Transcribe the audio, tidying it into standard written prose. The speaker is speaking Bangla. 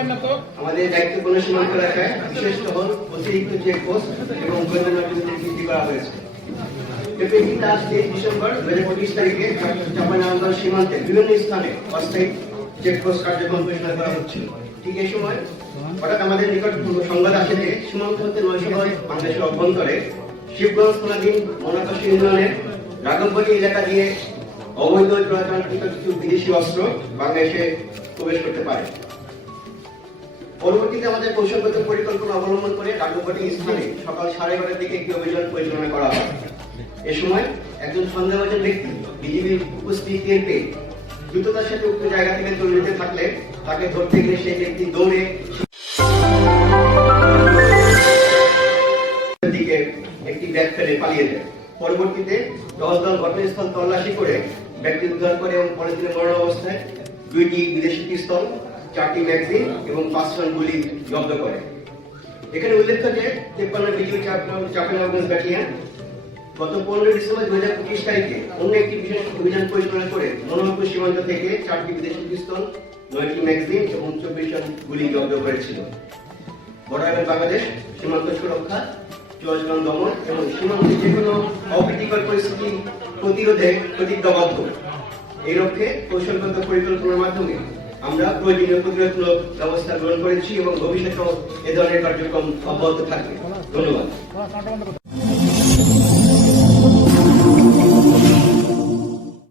আমাদের দায়িত্বপূর্ণ সীমান্ত এলাকায় বিশেষ টহল, অতিরিক্ত চেকপোস্ট এবং গোয়েন্দা নজরদারি বৃদ্ধি করা হয়েছে। এপ্রিল 23 ডিসেম্বর 2025 তারিখে চাঁপাইনবাবগঞ্জ সীমান্তে বিভিন্ন স্থানে অস্থায়ী চেকপোস্ট কার্যক্রম পরিচালনা করা হচ্ছিল। ঠিক এই সময় হঠাৎ আমাদের নিকট সংবাদ আসে যে সীমান্ত হতে 900 গজ বাংলাদেশের অভ্যন্তরে শিবগঞ্জ থানাধীন মনাকাশী ইউনিয়নের রাঘববাটি এলাকা দিয়ে অবৈধ চোরাচালানকৃত কিছু বিদেশি অস্ত্র বাংলাদেশে প্রবেশ করতে পারে। পরবর্তীতে আমাদের কৌশলগত পরিকল্পনা অবলম্বন করে রাঘববাটি স্থানে সকাল 11:30টার দিকে একটি অভিযান পরিচালনা করা হয়। এ সময় একজন সন্দেহভাজন ব্যক্তি বিজিবির উপস্থিতি টের পেয়ে দ্রুততার সাথে উক্ত জায়গা থেকে চলে যেতে থাকলে তাকে ধরতে গেলে সেই ব্যক্তি দৌড়ে দিকে একটি ব্যাগ ফেলে পালিয়ে যায়। পরবর্তীতে টহল দল ঘটনাস্থল তল্লাশি করে ব্যক্তি উদ্ধার করে এবং পলিথিনে মরণ অবস্থায় 2টি বিদেশি পিস্তল, 4টি ম্যাগাজিন এবং 5 রাউন্ড গুলি জব্দ করে। এখানে উল্লেখ্য যে 53 বিজিবি চাঁপাইনবাবগঞ্জ ব্যাটালিয়ন গত 15 ডিসেম্বর 2025 তারিখে অন্য একটি বিশেষ অভিযান পরিচালনা করে মনোহরপুর সীমান্ত থেকে 4টি বিদেশি পিস্তল, 9টি ম্যাগাজিন এবং 24 রাউন্ড গুলি জব্দ করেছিল। বর্ডার বাংলাদেশ সীমান্ত সুরক্ষা, চোরাচালান দমন এবং সীমান্তে যে কোনো অপ্রীতিকর পরিস্থিতি প্রতিরোধে প্রতিজ্ঞাবদ্ধ। এই লক্ষ্যে কৌশলগত পরিকল্পনার মাধ্যমে আমরা প্রয়োজনীয় প্রতিরোধমূলক ব্যবস্থা গ্রহণ করেছি এবং ভবিষ্যতেও এ ধরনের কার্যক্রম অব্যাহত থাকবে। ধন্যবাদ।